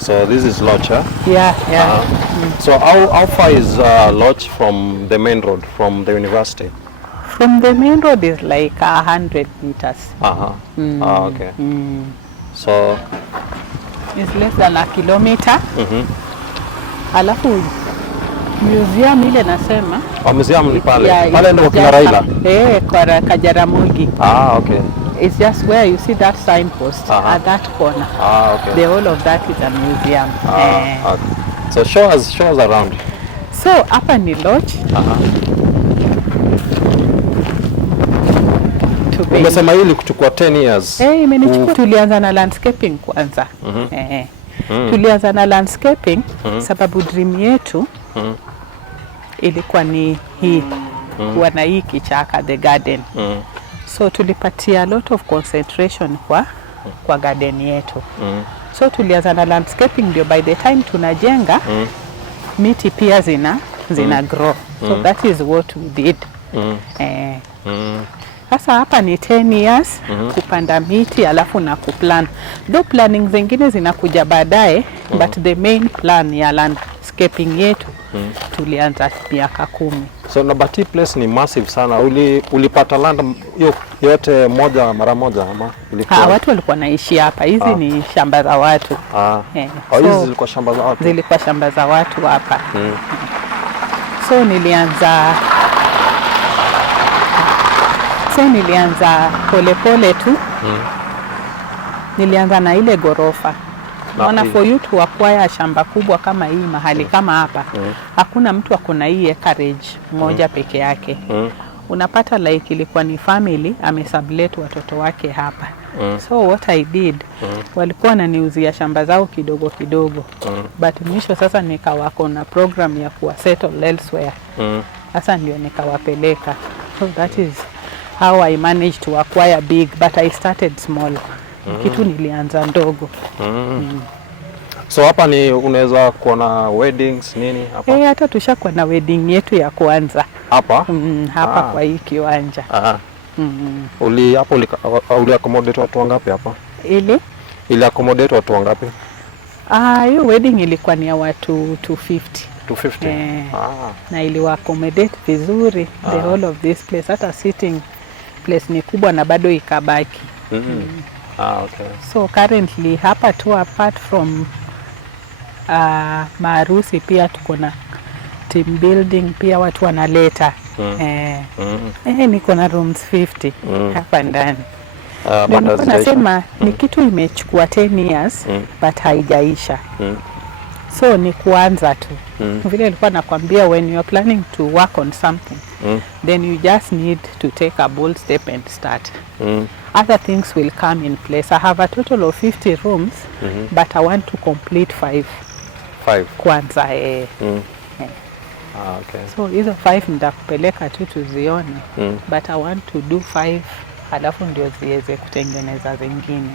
So this is Loch, huh? Yeah. So how far is Loch from the main road, from the university? From the main road is like 100 meters. Okay. So it's less than a kilometer. Alafu museum ile nasema. Museum ni pale. Yeah, pale ndio kuna Raila. Kwa Kajaramogi. Okay. It's just where you see that signpost at that corner. Okay. The whole of that is a museum. Okay. So show us around. So hapa ni lodge. Umesema hili kuchukua 10 years. Imenichukua. Tulianza na landscaping kwanza. Tulianza na landscaping sababu dream yetu ilikuwa ni hii kuwa na hii kichaka, the garden. So tulipatia a lot of concentration kwa garden yetu. So tulianza na landscaping, ndio by the time tunajenga miti pia zina grow. So that is what we did. Sasa hapa ni 10 years kupanda miti alafu na kuplan. Though planning zingine zinakuja baadaye, but the main plan ya landscaping yetu tulianza miaka 10. So Nabati place ni massive sana. Ulipata land yote mara moja ama ilikuwa? Watu walikuwa naishi hapa. Hizi ni shamba za watu. Hizi zilikuwa shamba za watu? Zilikuwa shamba za watu hapa. So nilianza pole tu. Nilianza na ile gorofa. Naona for you to acquire shamba kubwa kama hii mahali kama hapa, hakuna mtu akona hii acreage moja peke yake. Unapata like ilikuwa ni family amesublet watoto wake hapa. So what I did, walikuwa wananiuzia shamba zao kidogo kidogo. But mwisho sasa nikawako na program ya kuwa settle elsewhere. Sasa ndio nikawapeleka. So that is how I managed to acquire big, but I started small. Kitu nilianza ndogo. So hapa ni unaweza kuona weddings nini hapa? Hata tushakuwa na wedding yetu ya kwanza. Hapa? Hapa kwa hii kiwanja. Uli accommodate watu wangapi hapa? Ili accommodate watu wangapi? Hiyo wedding ilikuwa ni ya watu 250. 250? Na iliwa accommodate vizuri the whole of this place. Hata sitting place ni kubwa na bado ikabaki. Okay. So currently hapa tu apart from maharusi pia tuko na team building, pia watu wanaleta. Niko na rooms 50 hapa ndani. Nasema ni kitu imechukua 10 years but haijaisha. So ni kuanza tu. Vile nilikuwa nakwambia, when you are planning to work on something, then you just need to take a bold step and start. Other things will come in place. I have a total of 50 rooms, but I want to complete 5. 5? Kwanza. Okay. So hizo 5 nitakupeleka tu tuzione, but I want to do 5, halafu ndio ziweze kutengeneza zingine.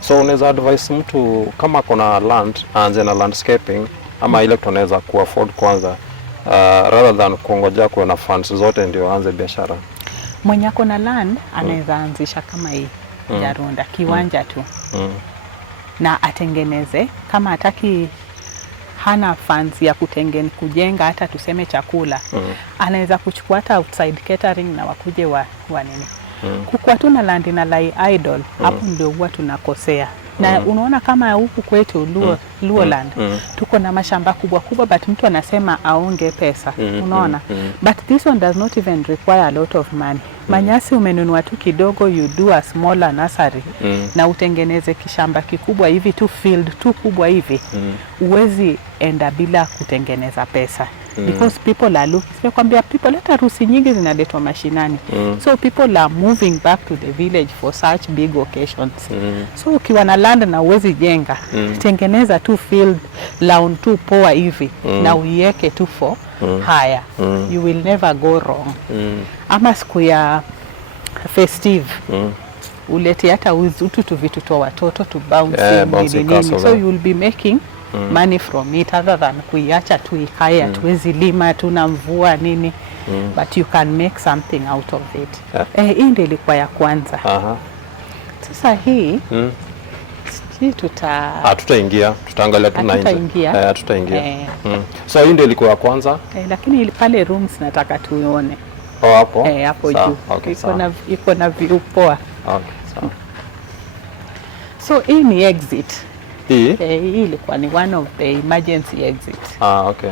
So unaweza advise mtu kama kuna land aanze na landscaping ama ile tunaweza kuafford kwanza rather than kuongojea kuwa na funds zote ndio aanze biashara? Mwenye ako na land anaweza anzisha kama hii ya Runda kiwanja tu. Na atengeneze kama hataki, hana funds ya kujenga hata tuseme chakula. Anaweza kuchukua hata outside catering na wakuje wa nini. Kukua tu na land na lai idle, hapo ndio huwa tunakosea. Na unaona kama huku kwetu Luo land, tuko na mashamba kubwa but mtu anasema aonge pesa. Unaona? But this one does not even require a lot of money. Manyasi umenunua tu kidogo, you do a smaller nursery, na utengeneze kishamba kikubwa hivi tu, field tu kubwa hivi. Uwezi enda bila kutengeneza pesa. Because people are looking, sikwambia people, hata harusi nyingi zinaletwa mashinani. So people are moving back to the village for such big occasions. So ukiwa na land na uwezi jenga, tengeneza tu field, lawn tu poa hivi, na uiweke tu for hire. You will never go wrong. Ama siku ya festive, ulete hata uzutu tu vitu to watoto to bounce nini. So you will be making money from it other than kuiacha tu ikaya tuwezi lima tuna mvua nini. But you can make something out of it. Hii ndio ilikuwa ya kwanza. Sasa hii Si tutaingia, tutaangalia tu nje. Tutaingia. So hii ndio ilikuwa ya kwanza. Lakini pale rooms nataka tuone. Hapo? Hapo juu. Okay, iko na view poa. Okay, sawa. So hii ni exit. Hii ilikuwa ni one of the emergency exit. Okay.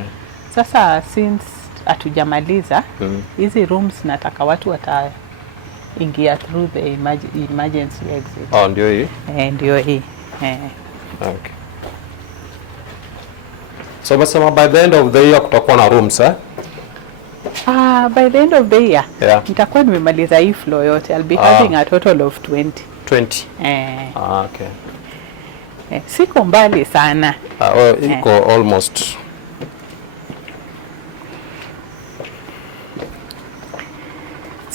Sasa since hatujamaliza hizi rooms nataka watu wataingia through the emergency exit. Ndio hii? Ndio hii. Okay. So umesema by the end of the year kutakuwa na rooms by the end of the year nitakuwa nimemaliza hii floor yote. I'll be having a total of 20. Okay. Siko mbali sana. Iko almost.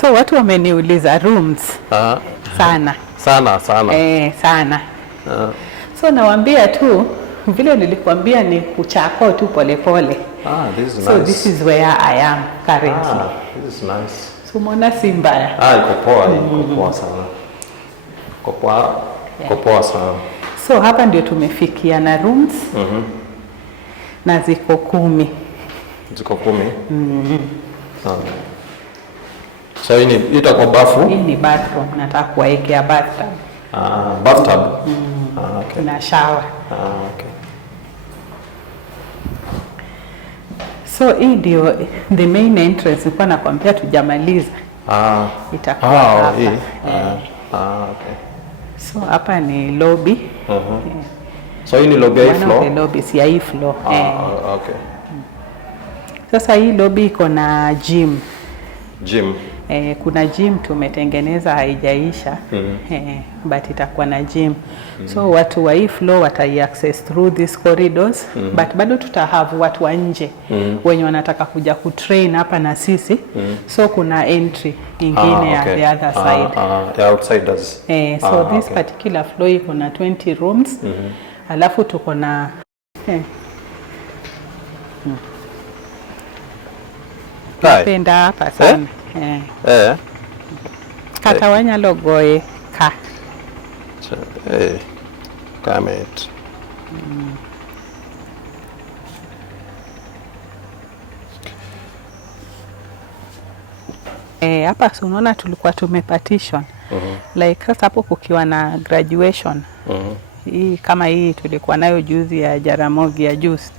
So watu wameniuliza rooms sana. Sana. So nawaambia tu vile nilikwambia ni kuchako tu polepole. This is so nice. This is where I am currently. This is nice. So umeona si mbaya. Iko poa sana. Iko poa sana. So hapa ndio tumefikia na rooms. Na ziko 10. Ziko 10? So hii itakuwa bafu? Hii ni bathroom, nataka kuwekea bathtub. Bathtub? Okay. Na shower. Okay. So hii ndio the main entrance, nilikuwa nakwambia tujamaliza. Itakuwa hapa. Okay. So hapa ni lobby. So hii ni lobby ya floor? One of the lobbies ya hii floor. Okay. Sasa hii lobby iko na gym. Kuna gym tumetengeneza haijaisha. But itakuwa na gym. So watu wa hii floor watai-access through these corridors. But bado tutahave watu wa nje wenye wanataka kuja kutrain hapa na sisi. So kuna entry ingine at the other side. Outsiders. So this particular floor iko na 20 rooms. Alafu tuko na napenda hapa sana. Kata wanyalo goye ka. Kamet. Hapa unaona tulikuwa tumepartition. Like sasa hapo kukiwa na graduation. Hii kama hii tulikuwa nayo juzi ya Jaramogi ya juice.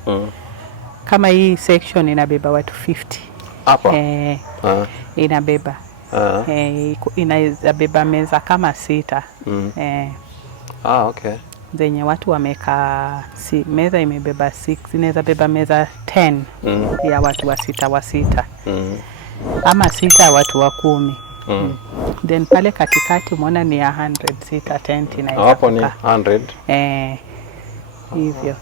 Kama hii section inabeba watu 50. Hapa? Inabeba. Inabeba meza kama 6. Okay. Zenye watu wamekaa, meza imebeba 6, inaweza beba meza 10 ya watu wa sita. Ama 6 watu wa 10. Then pale katikati umeona ni 100 sita tent inaweza. Hapo ni 100. Hivyo.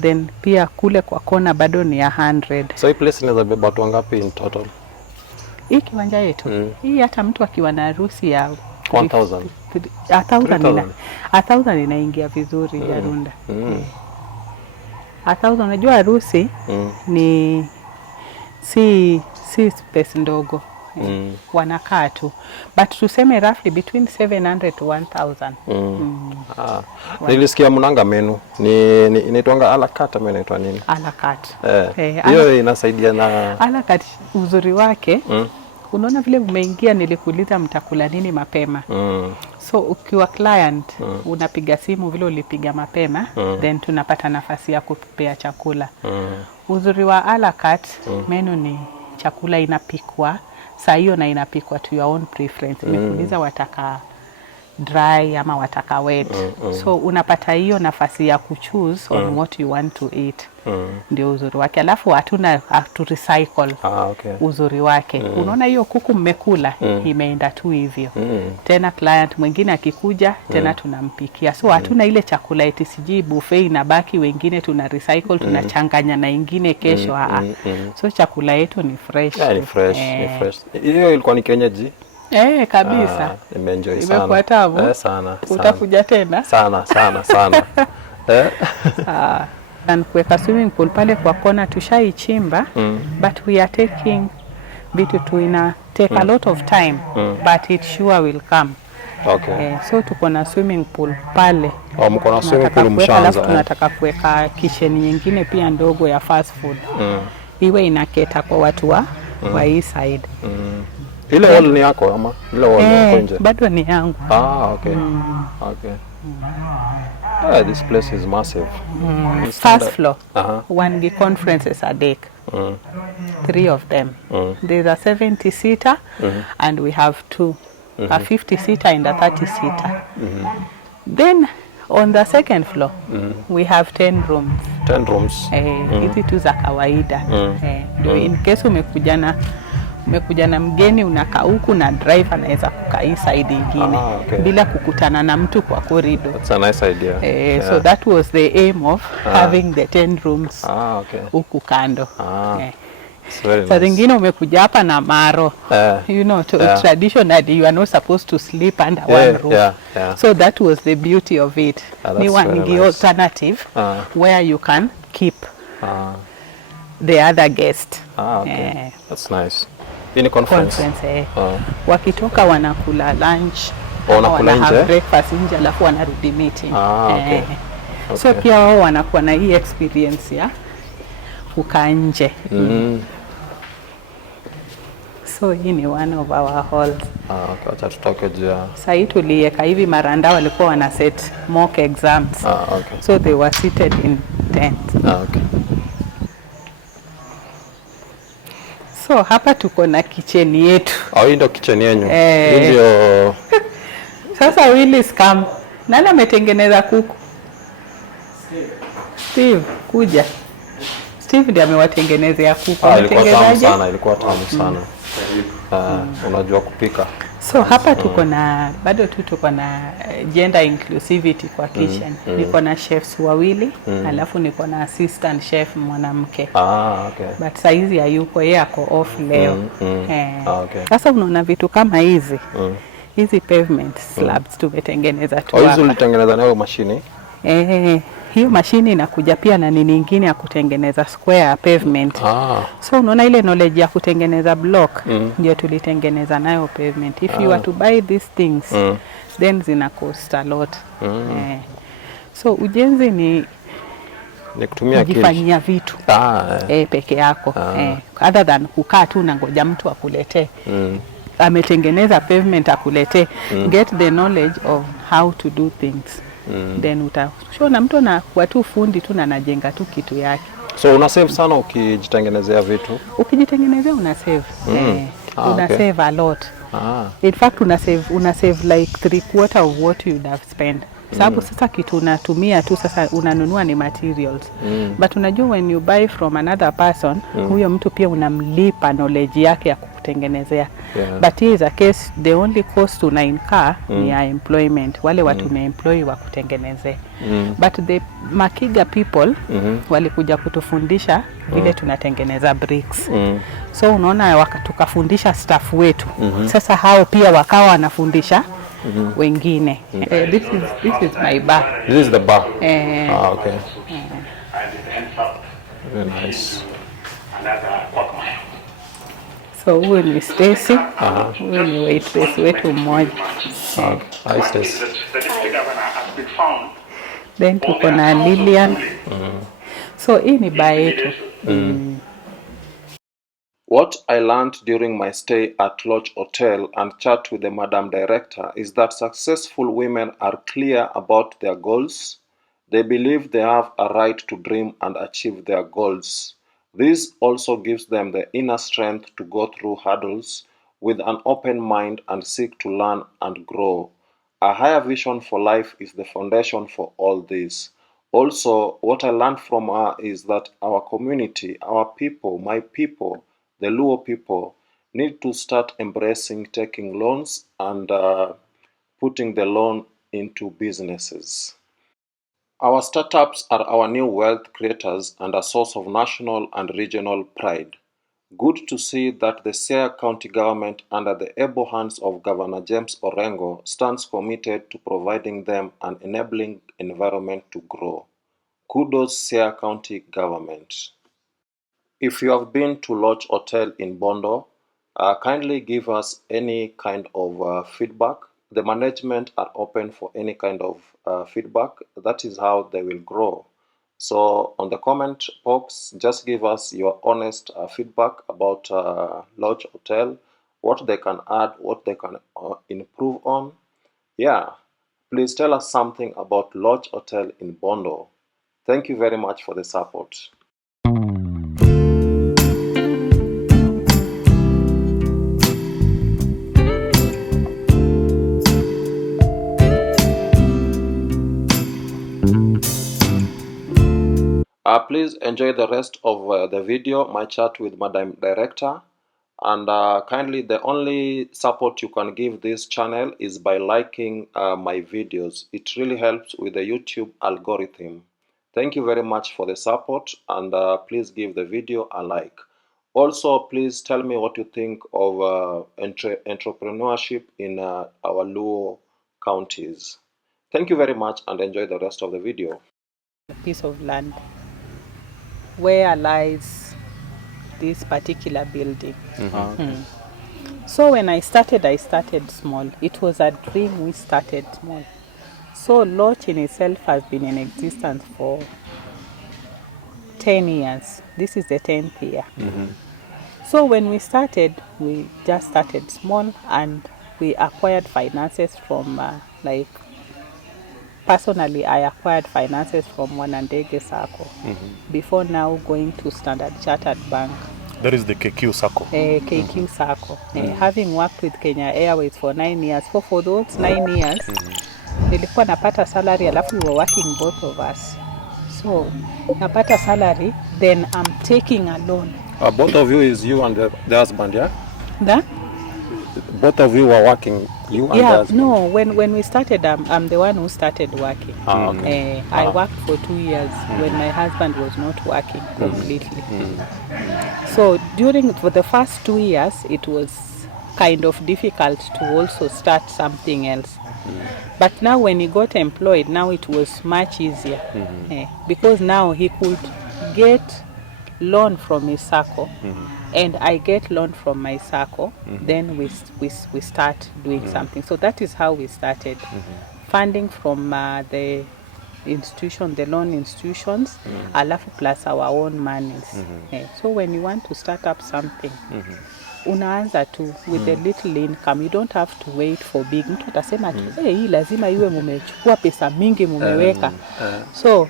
Then pia kule kwa kona bado ni 100. So hii place inaweza beba watu wangapi in total? Hii kiwanja yetu. Hii hata mtu akiwa na harusi ya 1000. 1000 inaingia vizuri ya Runda. 1000 unajua harusi ni si space ndogo. Wanakaa tu. But tuseme roughly between 700 to 1000. Nilisikia mnanga menu. Inaitwanga a la carte ama inaitwa nini? A la carte. Hiyo inasaidia na a la carte uzuri wake. Unaona vile umeingia nilikuuliza mtakula nini mapema. So ukiwa client unapiga simu vile ulipiga mapema then tunapata nafasi ya kupea chakula. Uzuri wa a la carte menu ni chakula inapikwa saa hiyo na inapikwa to your own preference. Nimekuuliza wataka dry ama wataka wet. So unapata hiyo nafasi ya kuchoose on what you want to eat. Ndio uzuri wake. Alafu hatuna to recycle. Uzuri wake. Unaona hiyo kuku mmekula imeenda tu hivyo. Tena client mwingine akikuja tena tunampikia. So hatuna ile chakula eti siji buffet inabaki wengine tuna recycle tunachanganya na ingine kesho. So chakula yetu ni fresh. Ni fresh. Hiyo ilikuwa ni kienyeji? Kabisa. Nimeenjoy sana. Imekuwa tamu. Sana. Utakuja tena? Sana. And kuweka swimming pool pale kwa kona tushaichimba. But we are taking vitu tu ina take a lot of time. But it sure will come. Okay. So tuko na swimming pool pale. Mko na swimming Tunataka pool kuweka, alafu mshaanza. tunataka kuweka kitchen nyingine pia ndogo ya fast food. Iwe inaketa kwa watu wa hii side. Ile wall ni yako ama ile wall ni yako nje? Bado ni yangu. Okay. Okay. This place is massive. First floor. 1 conferences a deck. 3 of them. There's a 70-seater and we have 2. A 50-seater and a 30-seater. Then on the second floor we have 10 rooms. 10 rooms. Hizi tu za kawaida. In case umekuja na mgeni unakaa huku na driver anaweza kukaa hii side ingine bila kukutana na mtu kwa corridor. That's a nice idea. So that was the aim of having the 10 rooms huku kando. Saa zingine umekuja hapa na maro. You know, traditionally you are not supposed to sleep under one roof. So that was the beauty of it. Ni one alternative where you can keep the other guest. Okay. That's nice. Ini conference. Wakitoka wanakula lunch, wanakula nje, breakfast nje, alafu wanarudi meeting. So pia wao wanakuwa na hii experience ya kukaa nje. So hii ni one of our halls. Okay, acha tutoke juu. Sasa hii tuliweka hivi maranda walikuwa wana set mock exams. Okay. So they were seated in tents. Okay. So hapa tuko na kitchen yetu. Hii ndio kitchen yenu. Ndio. Sasa Willy scam. Nani ametengeneza kuku? Steve, kuja. Steve ndiye amewatengenezea kuku. Ilikuwa tamu sana. Unajua kupika. So hapa tuko na bado tuko na gender inclusivity kwa kitchen. Niko na chefs wawili, alafu niko na assistant chef mwanamke. Okay. But saizi hayuko, yeye ako off leo. Sasa unaona vitu kama hizi. Hizi pavement slabs tumetengeneza tu hapa. Hizo ulitengeneza nayo mashine? Hiyo mashini inakuja pia na nini nyingine ya kutengeneza square pavement. So unaona ile knowledge ya kutengeneza block ndio tulitengeneza nayo pavement. If you were to buy these things then zina cost a lot. So ujenzi ni kutumia kujifanyia vitu peke yako. Other than kukaa tu na ngoja mtu akuletee. Ametengeneza pavement akuletee. Get the knowledge of how to do things. Then utashona mtu na kwa tu fundi tu na anajenga tu kitu yake. So una save sana ukijitengenezea vitu? Ukijitengenezea una save. Una save a lot. In fact una save like 3/4 of what you would have spent. Sababu sasa kitu unatumia tu sasa unanunua ni materials. But unajua when you buy from another person, huyo mtu pia unamlipa knowledge yake ya kukutengenezea. But here is a case, the only cost una incur ni ya employment. Wale watu umeemploy wa kutengenezea. But the Makiga people walikuja kutufundisha vile tunatengeneza bricks. So unaona tukafundisha staff wetu. Sasa hao pia wakawa wanafundisha wengine. This is my bar. This is the bar. Okay. Very nice. So huyu ni Stacy. Huyu ni waitress wetu mmoja. Hi Stacy. Then tuko na Lilian. So hii ni bar yetu. What I learned during my stay at Loch Hotel and chat with the Madam Director is that successful women are clear about their goals. They believe they have a right to dream and achieve their goals. This also gives them the inner strength to go through hurdles with an open mind and seek to learn and grow. A higher vision for life is the foundation for all this. Also, what I learned from her is that our community, our people, my people, the Luo people, need to start embracing taking loans and putting the loan into businesses. Our startups are our new wealth creators and a source of national and regional pride. Good to see that the Siaya County government, under the able hands of Governor James Orengo, stands committed to providing them an enabling environment to grow. Kudos Siaya County government. If you have been to Loch Hotel in Bondo, kindly give us any kind of feedback. the management are open for any kind of feedback. That is how they will grow. So on the comment box, just give us your honest feedback about Loch Hotel, what they can add, what they can improve on. Yeah, please tell us something about Loch Hotel in Bondo. Thank you very much for the support. Please enjoy the rest of the video, my chat with Madam Director. And kindly, the only support you can give this channel is by liking my videos. It really helps with the YouTube algorithm. Thank you very much for the support, and please give the video a like. Also, please tell me what you think of entrepreneurship in our Luo counties. Thank you very much, and enjoy the rest of the video. A piece of land where lies this particular building. Okay. So when I started small. It was a dream. We started small. So Loch in itself has been in existence for 10 years. This is the 10th year. So when we started, we just started small, and we acquired finances from personally, I acquired finances from Wanandege Sacco before now going to Standard Chartered Bank. That is the KQ Sacco. KQ Sacco. Having worked with Kenya Airways for 9 years, for those 9 years, nilikuwa napata salary, alafu we were working both of us. So napata salary, then I'm taking a loan. Both of you is you and the husband, yeah? That? Both of you were working, you and the husband? No, when we started, I'm the one who started working. Okay. I worked for 2 years when my husband was not working completely. So for the first 2 years, it was kind of difficult to also start something else. But now when he got employed, now it was much easier. Because now he could get loan from his SACCO, and I get loan from my SACCO, then we start doing something. So that is how we started. Funding from the institution, the loan institutions, alafu plus our own monies. So when you want to start up something, unaanza tu with a little income. You don't have to wait for big. Mtu atasema tu, hii lazima iwe mumechukua pesa mingi mumeweka. So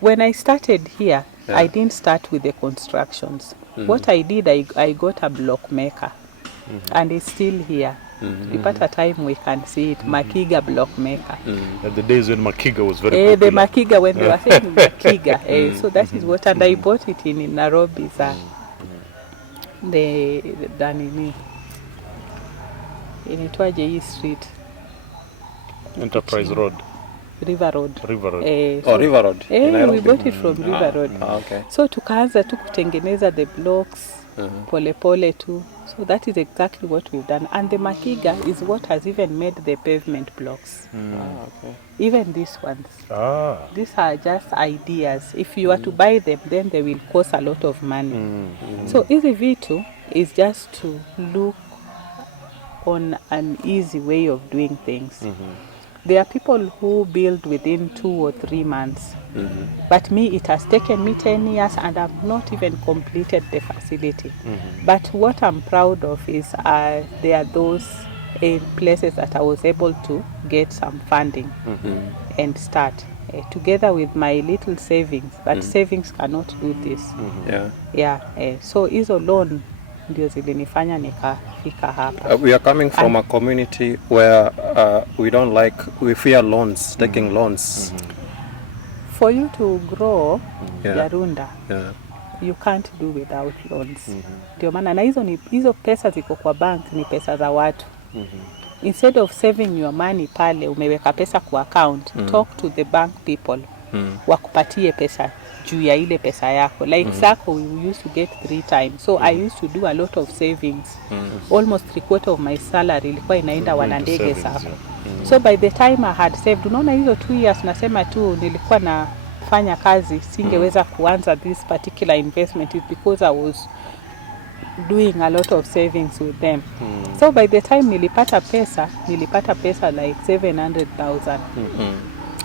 when I started here, I didn't start with the constructions. What I did, I got a block maker, and it's still here. If at a time we can see it, Makiga block maker. At the days when Makiga was very popular. The Makiga, when they were saying Makiga. So that is what, and I bought it in Nairobi, the Danini. Inaitwaje hii street? Enterprise Road. River Road. River Road. We bought it from River Road. Okay. So tukaanza tu kutengeneza the blocks pole pole tu. So that is exactly what we've done. And the Makiga is what has even made the pavement blocks. Okay. Even these ones. These are just ideas. If you are to buy them, then they will cost a lot of money. So easy V2 is just to look on an easy way of doing things. There are people who build within 2 or 3 months. But me, it has taken me 10 years and I've not even completed the facility. But what I'm proud of is there are those places that I was able to get some funding and start together with my little savings. But savings cannot do this. So hizo loan ndio zilinifanya nikafika hapa. We are coming from a community where we fear loans, taking loans. For you to grow Yarunda, you can't do without loans. Ndio maana na hizo pesa ziko kwa bank ni pesa za watu. Instead of saving your money pale umeweka pesa kwa account, talk to the bank people. Wakupatie pesa juu ya ile pesa yako. Like SACCO, we used to get 3 times. So I used to do a lot of savings. Almost 3/4 of my salary ilikuwa inaenda Wanandege SACCO. So by the time I had saved, unaona hizo 2 years nasema tu nilikuwa nafanya kazi, singeweza kuanza this particular investment is because I was doing a lot of savings with them. So by the time nilipata pesa like 700,000.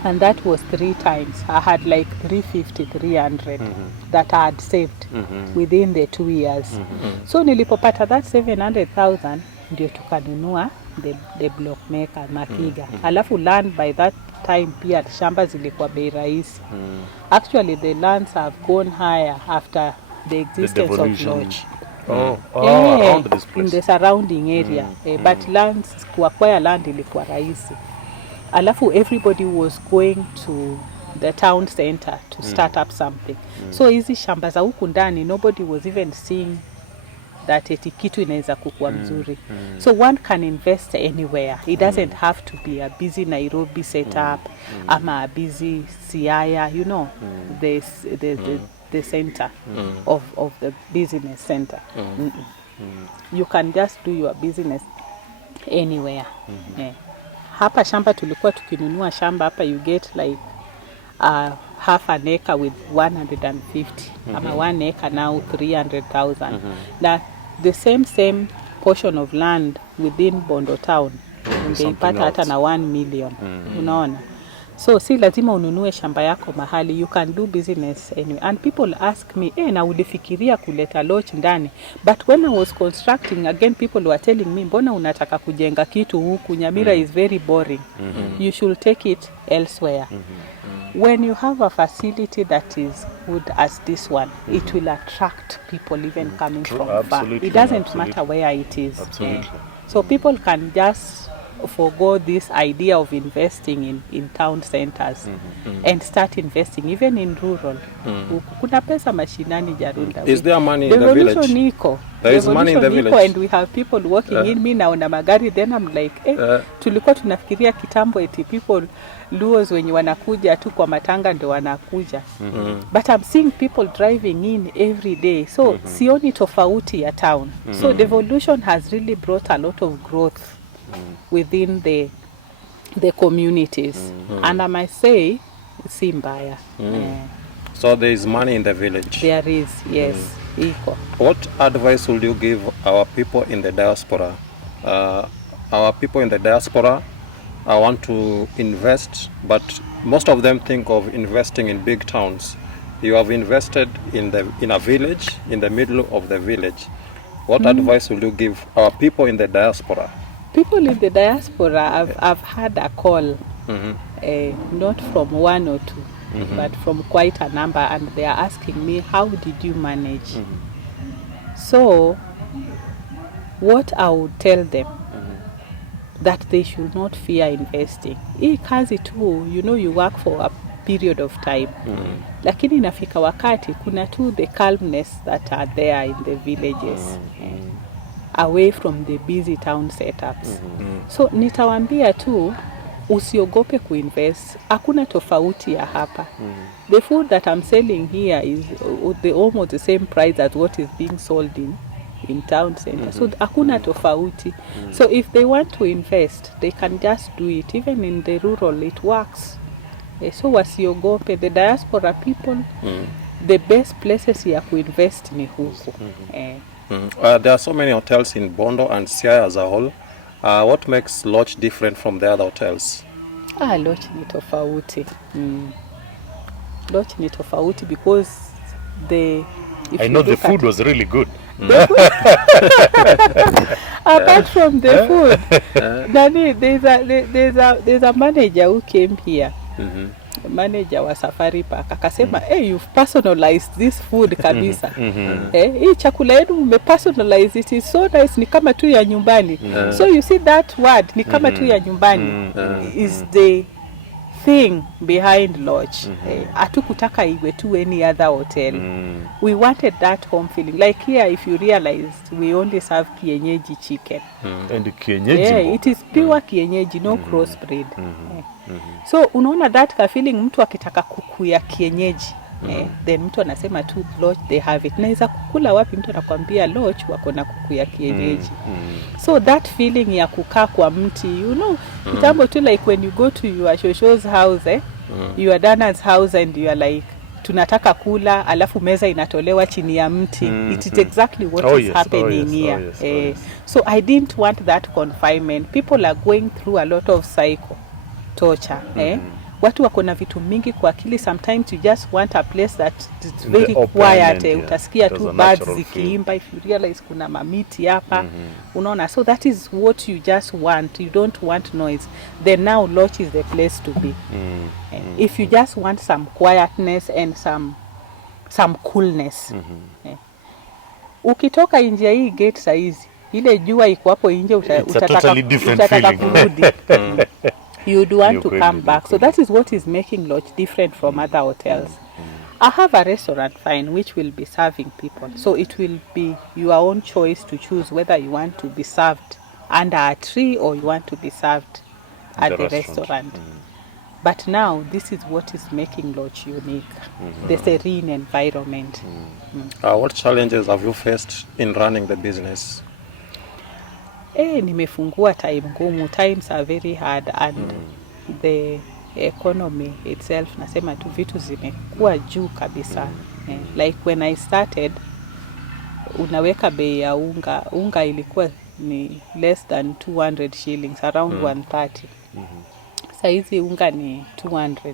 And that was 3 times. I had like 350, 300 that I had saved within the 2 years. So nilipopata that 700,000 ndio tukanunua the block maker Makiga. Alafu land by that time pia shamba zilikuwa bei rahisi. Actually the lands have gone higher after the existence of Lodge. Around this place. In the surrounding area. But lands, kuacquire land ilikuwa rahisi. Alafu everybody was going to the town center to start up something. So hizi shamba za huku ndani, nobody was even seeing that eti kitu inaweza kukua mzuri. So one can invest anywhere. It doesn't have to be a busy Nairobi setup ama a busy Siaya, you know, the center of the business center. You can just do your business anywhere. Hapa shamba tulikuwa tukinunua shamba hapa, you get like half an acre with 150 ama 1 acre now 300,000. Now the same portion of land within Bondo town ungeipata hata na 1 million. Unaona? So si lazima ununue shamba yako mahali, you can do business anyway. And people ask me, na ulifikiria kuleta lodge ndani? But when I was constructing, again people were telling me, mbona unataka kujenga kitu huku? Nyamira is very boring. You should take it elsewhere. When you have a facility that is good as this one, it will attract people even coming from far. It doesn't matter where it is. So people can just forgo this idea of investing in town centers and start investing even in rural. Kuna pesa mashinani Jarunda. Is there money in the village? There is money in the village. And we have people working in me now na magari. Then I'm like, tulikuwa tunafikiria kitambo eti people Luos wenye wanakuja tu kwa matanga ndo wanakuja. But I'm seeing people driving in every day. So sioni tofauti ya town. So devolution has really brought a lot of growth within the communities. And I might say si mbaya. So there is money in the village. There is, yes. Equal. What advice would you give our people in the diaspora? Our people in the diaspora want to invest, but most of them think of investing in big towns. You have invested in a village, in the middle of the village. What advice will you give our people in the diaspora? People in the diaspora, I've had a call, not from 1 or 2, but from quite a number, and they are asking me, how did you manage? So, what I would tell them, that they should not fear investing. Hii kazi tu, you work for a period of time. Lakini inafika wakati, kuna tu the calmness that are there in the villages. Away from the busy town setups. So nitawambia tu usiogope kuinvest. Hakuna tofauti ya hapa. The food that I'm selling here is almost the same price as what is being sold in town center. So hakuna tofauti. So if they want to invest, they can just do it. Even in the rural, it works. So wasiogope. The diaspora people, the best places ya kuinvest ni huku. There are so many hotels in Bondo and Siaya as a whole. What makes Lodge different from the other hotels? Lodge ni tofauti. Lodge ni tofauti because I know the food was really good. Apart from the food, Nani, there's a manager who came here. Manager wa Safari Park akasema, you've personalized this food kabisa. Hii chakula yenu umepersonalize, it is so nice, ni kama tu ya nyumbani. So you see that word, ni kama tu ya nyumbani, is the thing behind Lodge. Hatukutaka iwe tu any other hotel. We wanted that home feeling. Like here, if you realize, we only serve kienyeji chicken. And kienyeji? It is pure kienyeji, no crossbreed. So unaona that ka feeling mtu akitaka kuku ya kienyeji. Then mtu anasema tu Lodge, they have it. Naweza kukula wapi? Mtu anakuambia Lodge wako na kuku ya kienyeji. So that feeling ya kukaa kwa mti, kitambo tu, like when you go to your shosho's house, your Dana's house, and you are like, tunataka kula alafu meza inatolewa chini ya mti. It is exactly what is happening here. So I didn't want that confinement. People are going through a lot of psycho torture. Watu wako na vitu mingi kwa akili. Sometimes you just want a place that is very quiet. Utasikia tu birds zikiimba. If you realize kuna mamiti hapa. Unaona, so that is what you just want. You don't want noise. Then now Loch is the place to be. If you just want some quietness and some coolness. Ukitoka nje ya hii gate saizi, ile jua iko hapo nje, utataka kurudi. You'd want to come back. So that is what is making Loch different from other hotels. I have a restaurant, fine, which will be serving people. So it will be your own choice to choose whether you want to be served under a tree or you want to be served at the restaurant. But now, this is what is making Loch unique. The serene environment. What challenges have you faced in running the business? Nimefungua time ngumu. Times are very hard and the economy itself, nasema tu vitu zimekuwa juu kabisa. Like when I started, unaweka bei ya unga ilikuwa ni less than 200 shillings, around 130. Saizi unga ni 200.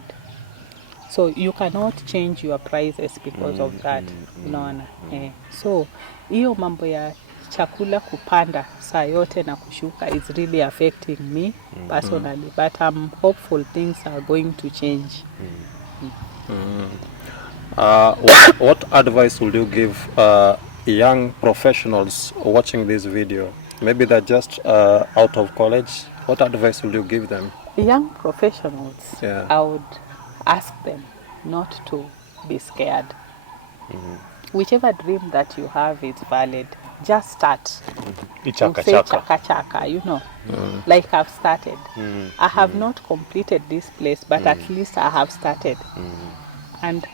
So you cannot change your prices because of that. Unaona. So hiyo mambo ya chakula kupanda saa yote na kushuka is really affecting me personally, but I'm hopeful things are going to change. What advice would you give young professionals watching this video? Maybe they're just out of college. What advice would you give them? Young professionals, I would ask them not to be scared. Whichever dream that you have is valid. Just start. Chaka, you know. Like I've started. I have not completed this place, but at least I have started. And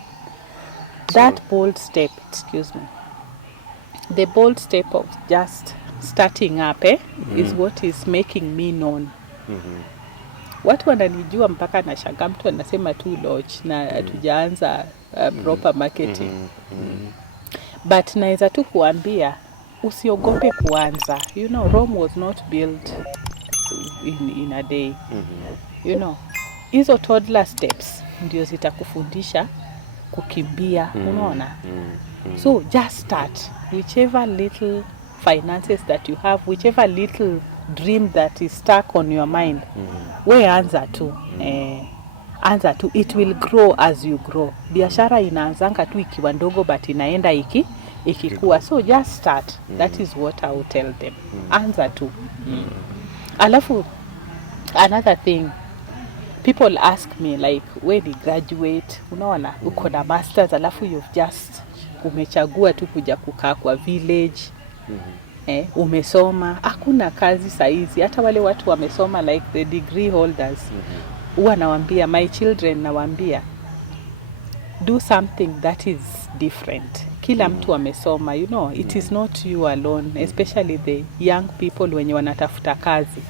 that bold step, the bold step of just starting up is what is making me known. Watu wananijua mpaka na shanga, mtu anasema tu Loch na hatujaanza proper marketing. But naweza tu kuambia usiogope kuanza. You know, Rome was not built in a day. You know, hizo toddler steps ndio zitakufundisha kukimbia. Unaona? So just start. Whichever little finances that you have, whichever little dream that is stuck on your mind, we anza tu. Anza tu, it will grow as you grow. Biashara inaanzanga tu ikiwa ndogo but inaenda ikikuwa. So just start. That is what I will tell them. Anza tu. Alafu, another thing, people ask me like, when you graduate, unaona, uko na masters, alafu you've just umechagua tu kuja kukaa kwa village. Umesoma, hakuna kazi saizi. Hata wale watu wamesoma like the degree holders. Huwa nawaambia, my children nawaambia, do something that is different. Kila mtu amesoma, you know, it is not you alone, especially the young people wenye wanatafuta kazi.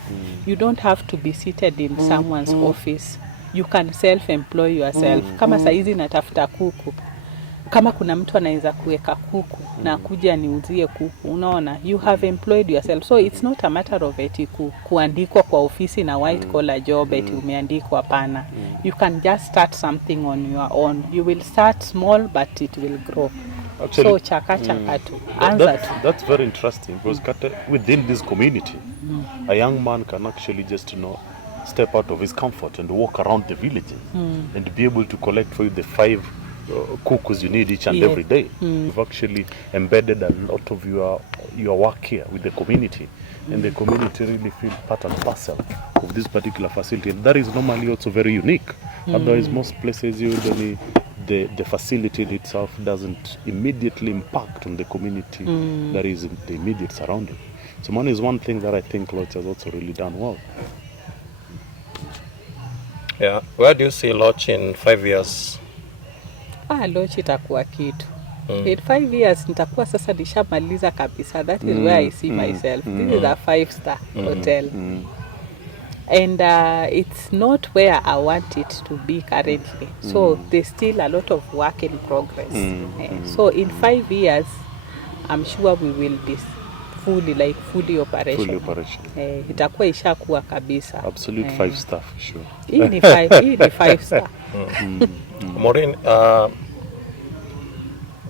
You don't have to be seated in someone's office. You can self-employ yourself. Kama saizi natafuta kuku, kama kuna mtu anaweza kuweka kuku na kuja niuzie kuku, unaona, you have employed yourself. So it's not a matter of kuandikwa kwa ofisi na white collar job umeandikwa, pana. You can just start something on your own. You will start small but it will grow. Actually, so chaka tu. That's very interesting because within this community, a young man can actually just, you know, step out of his comfort and walk around the villages and be able to collect for you the 5 cuckoos you need each and every day. You've actually embedded a lot of your work here with the community, and the community really feel part and parcel of this particular facility. And that is normally also very unique. Otherwise, most places the facility itself doesn't immediately impact on the community that is in the immediate surrounding. So money is one thing that I think Loch has also really done well. Yeah. Where do you see Loch in 5 years? Loch itakuwa kitu. In 5 years nitakuwa sasa nishamaliza kabisa. That is where I see myself. This is a 5-star hotel. And it's not where I want it to be currently. So there's still a lot of work in progress. So in 5 years, I'm sure we will be fully operational. Itakuwa ishakuwa kabisa. Absolute 5 star for sure. Hii ni 5 star. Maureen,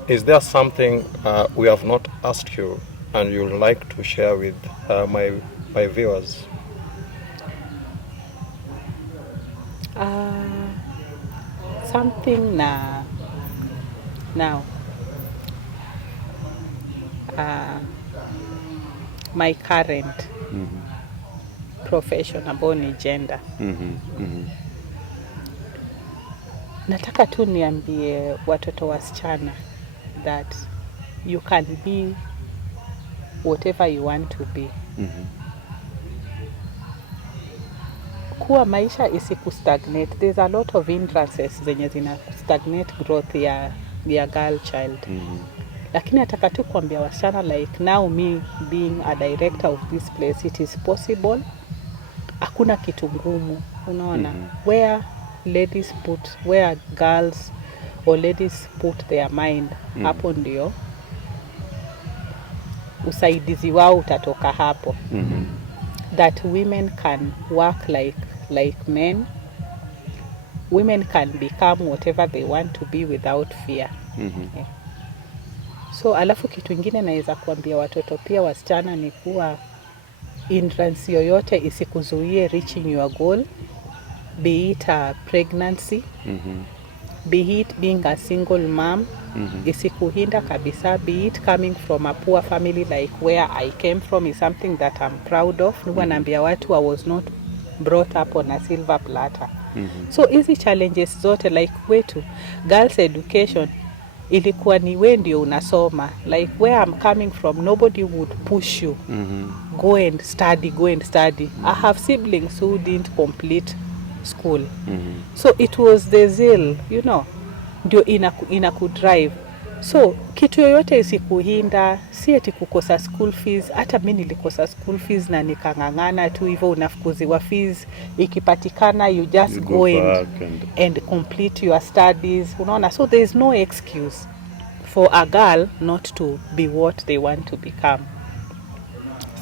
is there something we have not asked you and you would like to share with my viewers? Something now. My current profession ambao ni gender. Nataka tu niambie watoto wasichana that you can be whatever you want to be. Kuwa maisha isikustagnate. There's a lot of hindrances zenye zina stagnate growth ya girl child. Lakini nataka tu kuambia wasichana like now me being a director of this place, it is possible. Hakuna kitu ngumu, unaona. Where girls or ladies put their mind, hapo ndio usaidizi wao utatoka hapo. That women can work like men. Women can become whatever they want to be without fear. Yeah. So alafu kitu ingine naweza kuambia watoto pia wasichana ni kuwa hindrance yoyote isikuzuie reaching your goal, be it a pregnancy, be it being a single mom, isikuhinda kabisa, be it coming from a poor family like where I came from is something that I'm proud of. Nuwa naambia watu I was not brought up on a silver platter. So hizi challenges zote like kwetu, girls education, ilikuwa ni wewe ndio unasoma. Like where I'm coming from, nobody would push you. Go and study. I have siblings who didn't complete school. So it was the zeal, you know, ndio inakudrive. So kitu yoyote isikuhinda, si eti kukosa school fees. Hata mimi nilikosa school fees na nikangangana tu hivyo, unafukuziwa fees, ikipatikana you just go and complete your studies, unaona. So there is no excuse for a girl not to be what they want to become.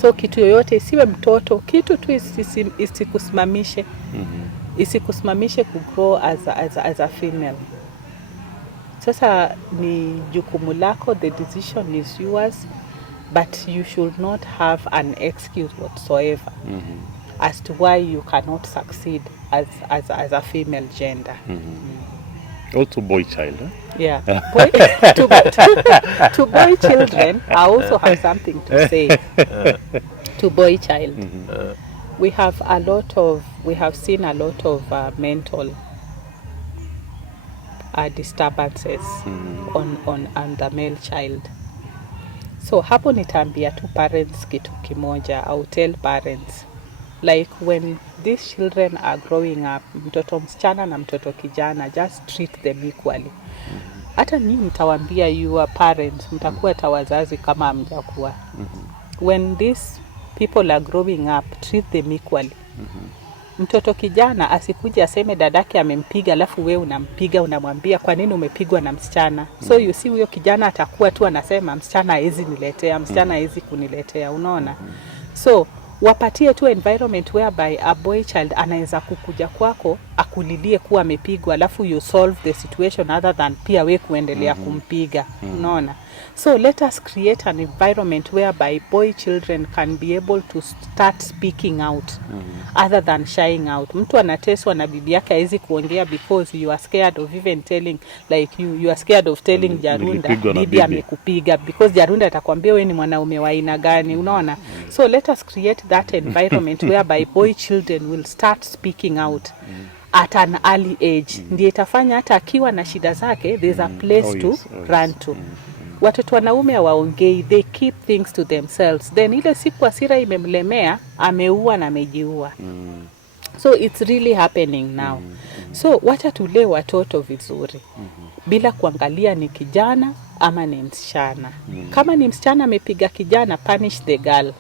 So kitu yoyote isiwe mtoto, kitu tu isikusimamishe. Isikusimamishe kugrow as a female. Sasa ni jukumu lako, the decision is yours, but you should not have an excuse whatsoever as to why you cannot succeed as a female gender. Also boy child, huh? Yeah. To boy children, I also have something to say. To boy child. We have seen a lot of mental disturbances on the male child. So hapo nitaambia tu parents kitu kimoja. I'll tell parents, like when these children are growing up, mtoto msichana na mtoto kijana, just treat them equally. Hata nyinyi mtawaambia your parents, mtakuwa tawazazi kama hamjakuwa. When these people are growing up, treat them equally. Mtoto kijana asikuje aseme dadake amempiga alafu wewe unampiga, unamwambia kwa nini umepigwa na msichana. So you see huyo kijana atakuwa tu anasema msichana hawezi niletea, msichana hawezi kuniletea, unaona. So wapatie tu environment whereby a boy child anaweza kukuja kwako akulilie kuwa amepigwa alafu you solve the situation other than pia wewe kuendelea kumpiga, unaona. So let us create an environment whereby boy children can be able to start speaking out other than shying out. Mtu anateswa na bibi yake hawezi kuongea because you are scared of even telling, like you are scared of telling Jarunda bibi amekupiga, because Jarunda atakwambia wewe ni mwanaume wa aina gani, unaona. So let us create that environment whereby boy children will start speaking out at an early age. Ndiye itafanya hata akiwa na shida zake there's a place to run to. Watoto wanaume hawaongei, they keep things to themselves. Then ile siku hasira imemlemea, ameua na amejiua. So it's really happening now. So wacha tulee watoto vizuri bila kuangalia ni kijana ama ni msichana. Kama ni msichana amepiga kijana, punish the girl.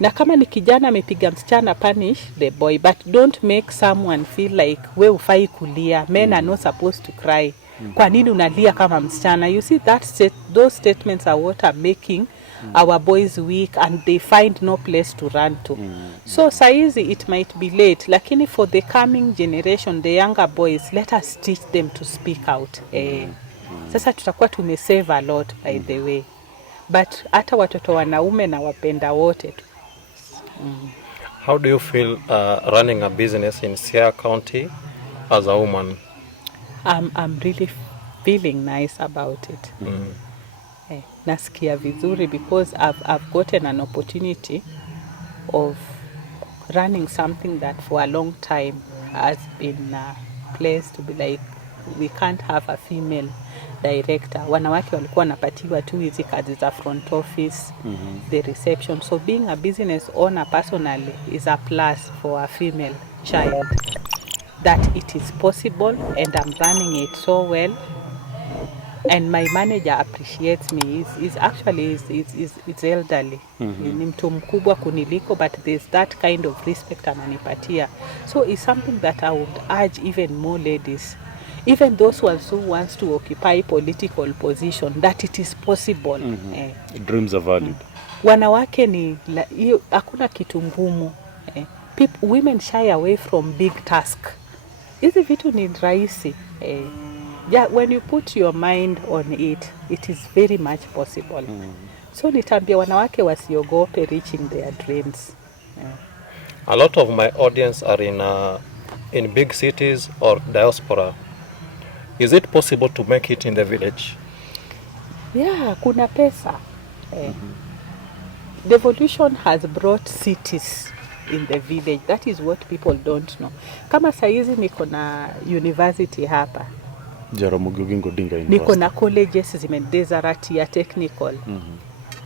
Na kama ni kijana amepiga msichana, punish the boy, but don't make someone feel like we ufai kulia. Men are not supposed to cry. Kwa nini unalia kama msichana? You see those statements are what are making our boys weak, and they find no place to run to. So saizi it might be late, lakini for the coming generation, the younger boys, let us teach them to speak out. Sasa tutakuwa tumesave a lot by the way. But hata watoto wanaume na wapenda wote tu. How do you feel running a business in Siaya County as a woman? I'm really feeling nice about it. Nasikia vizuri because I've gotten an opportunity of running something that for a long time has been placed to be like, we can't have a female director. Wanawake walikuwa wanapatiwa tu hizi kazi za front office, the reception. So being a business owner personally is a plus for a female child, that it is possible, and I'm running it so well. And my manager appreciates me. He's actually elderly. Ni mtu mkubwa kuniliko, but there's that kind of respect ananipatia. So it's something that I would urge even more ladies, even those who wants to occupy political position, that it is possible. Dreams are valid. Wanawake ni hakuna kitu ngumu. Women shy away from big task. Hizi vitu ni rahisi. Yeah, when you put your mind on it, it is very much possible. So nitambia wanawake wasiogope reaching their dreams. A lot of my audience are in big cities or diaspora. Is it possible to make it in the village? Yeah, kuna pesa. Devolution has brought cities in the village. That is what people don't know. Kama saizi niko na university hapa. Jaramogi Odinga University. Niko na colleges Narrates ya technical.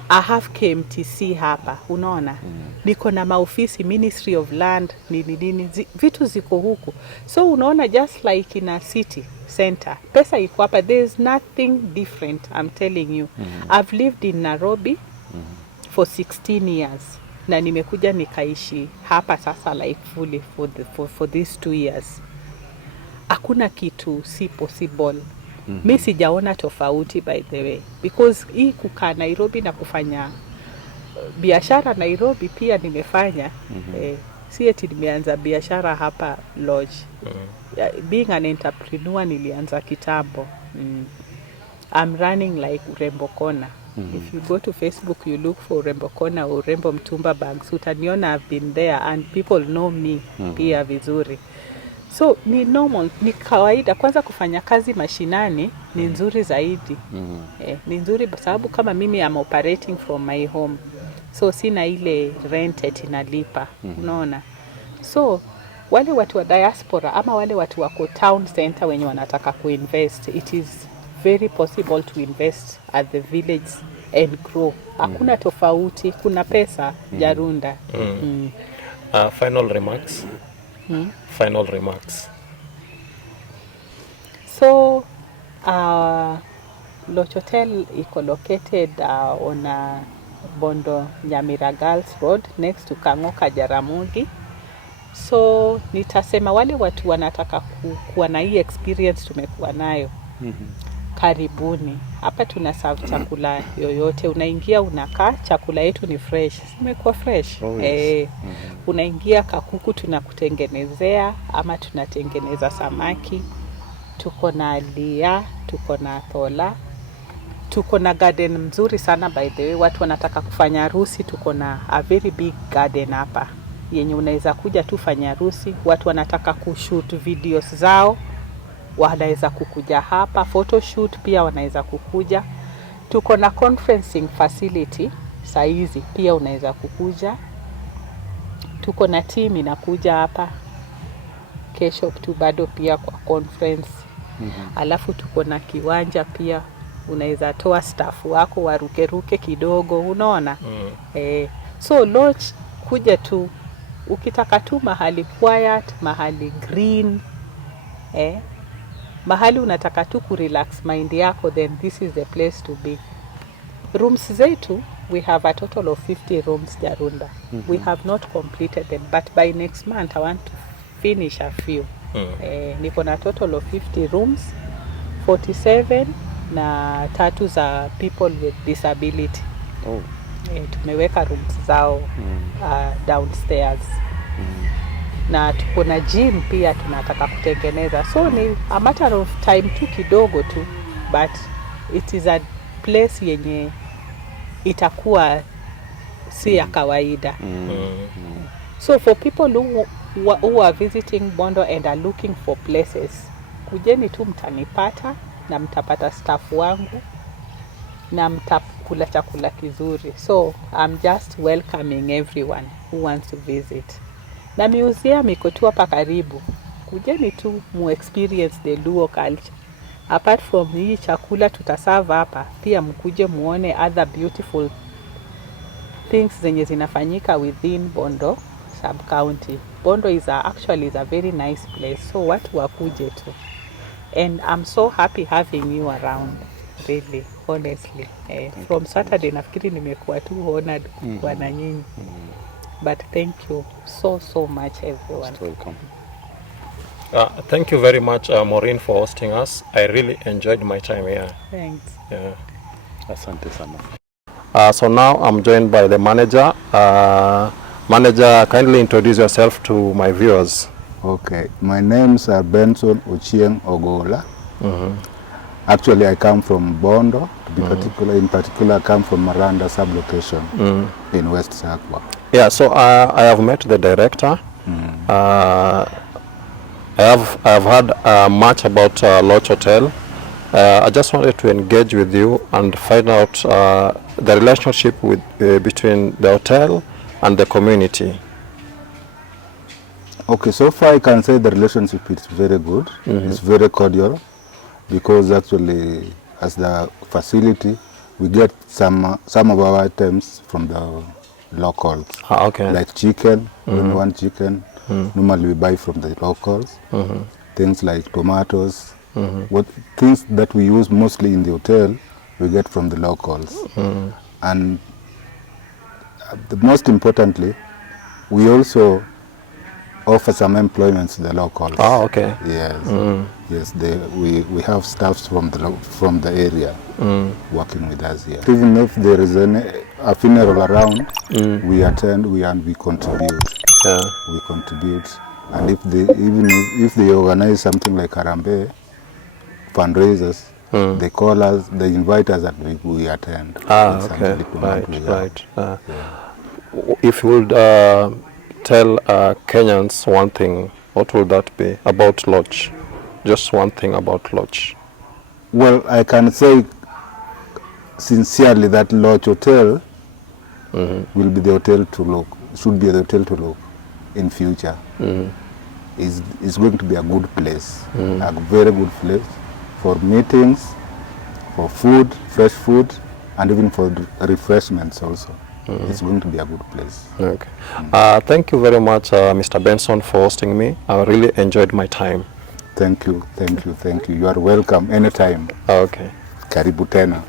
I have KMTC hapa, unaona. Niko na maofisi Ministry of Land, nini vitu ziko huku. So unaona, just like in a city center, pesa iko hapa. There is nothing different, I'm telling you. I've lived in Nairobi for 16 years. Na nimekuja nikaishi hapa sasa like fully for these 2 years. Hakuna kitu si possible. Mi sijaona tofauti by the way, because hii kukaa Nairobi na kufanya biashara Nairobi pia nimefanya. Si eti nimeanza biashara hapa Lodge. Being an entrepreneur nilianza kitambo. I'm running like Urembo Corner. If you go to Facebook, you look for Urembo Corner or Urembo Mtumba Banks, utaniona I've been there and people know me pia vizuri. So ni normal, ni kawaida. Kwanza kufanya kazi mashinani ni nzuri zaidi. Ni nzuri sababu kama mimi am operating from my home. So sina ile rented inalipa. Unaona? So wale watu wa diaspora ama wale watu wako town center wenye wanataka kuinvest, it is very possible to invest at the village and grow. Hakuna tofauti, kuna pesa jarunda. Final remarks. Final remarks. So Loch Hotel iko located on Bondo Nyamira Girls Road next to Kangoka Jaramogi. So nitasema wale watu wanataka kuwa na hii experience tumekuwa nayo. Karibuni. Hapa tuna serve chakula yoyote. Unaingia unakaa, chakula yetu ni fresh. Imekuwa fresh. Unaingia kakuku tunakutengenezea ama tunatengeneza samaki. Tuko na lia, tuko na thola. Tuko na garden mzuri sana by the way. Watu wanataka kufanya harusi, tuko na a very big garden hapa. Yenye unaweza kuja tu fanya harusi. Watu wanataka kushoot videos zao, wanaweza kukuja hapa. Photoshoot pia wanaweza kukuja. Tuko na conferencing facility saizi pia unaweza kukuja. Tuko na team inakuja hapa kesho tu bado pia kwa conference. Alafu tuko na kiwanja pia, unaweza toa staff wako warukeruke kidogo, unaona. So lodge kuja tu, ukitaka tu mahali quiet, mahali green, mahali unataka tu kurelax mind yako, then this is the place to be. Rooms zetu we have a total of 50 rooms Jarunda. We have not completed them, but by next month I want to finish a few. Niko na total of 50 rooms, 47 na 3 za people with disability. Tumeweka rooms zao downstairs. Na tuko na gym pia tunataka kutengeneza. So ni a matter of time tu kidogo tu, but it is a place yenye itakuwa si ya kawaida. So for people who are visiting Bondo and are looking for places, kujeni tu mtanipata na mtapata staff wangu na mtakula chakula kizuri. So I'm just welcoming everyone who wants to visit. Na museum iko tu hapa karibu. Kujeni tu mu experience the Luo culture. Apart from hii chakula tutaserve hapa, pia mkuje muone other beautiful things zenye zinafanyika within Bondo sub-county. Bondo is actually a very nice place, so watu wakuje tu. And I'm so happy having you around, really, honestly. From Saturday nafikiri nimekuwa tu honored kuwa na nyinyi. But thank you so much everyone. Welcome. Thank you very much, Maureen, for hosting us. I really enjoyed my time here. Thanks. Yeah. Asante sana. So now I'm joined by the manager. Manager, kindly introduce yourself to my viewers. Okay, my names are Benson Ochieng Ogola. Actually, I come from Bondo. To be in particular, I come from Maranda sub-location in West Sakwa. Yeah, so I have met the director. I have heard much about Loch Hotel. I just wanted to engage with you and find out the relationship between the hotel and the community. Okay, so far I can say the relationship is very good. It's very cordial because actually as the facility we get some of our items from the locals. Okay. Like chicken, when we want chicken, normally we buy from the locals. Things like tomatoes, things that we use mostly in the hotel, we get from the locals. And the most importantly, we also offer some employment to the locals. Okay. Yes, yes. We have staffs from the area working with us here. Even if there is a funeral around, we attend, and we contribute. Yeah. We contribute, and if they organize something like Harambe fundraisers, they call us, they invite us, and we attend. Okay. Right. If you would tell Kenyans one thing, what would that be about Lodge? Just one thing about Lodge. Well, I can say sincerely that Loch Hotel will be the hotel to look. Should be the hotel to look in future. It's going to be a good place, a very good place for meetings, for food, fresh food, and even for refreshments also. It's going to be a good place. Okay. Thank you very much, Mr. Benson, for hosting me. I really enjoyed my time. Thank you. You are welcome anytime. Okay. Karibu tena.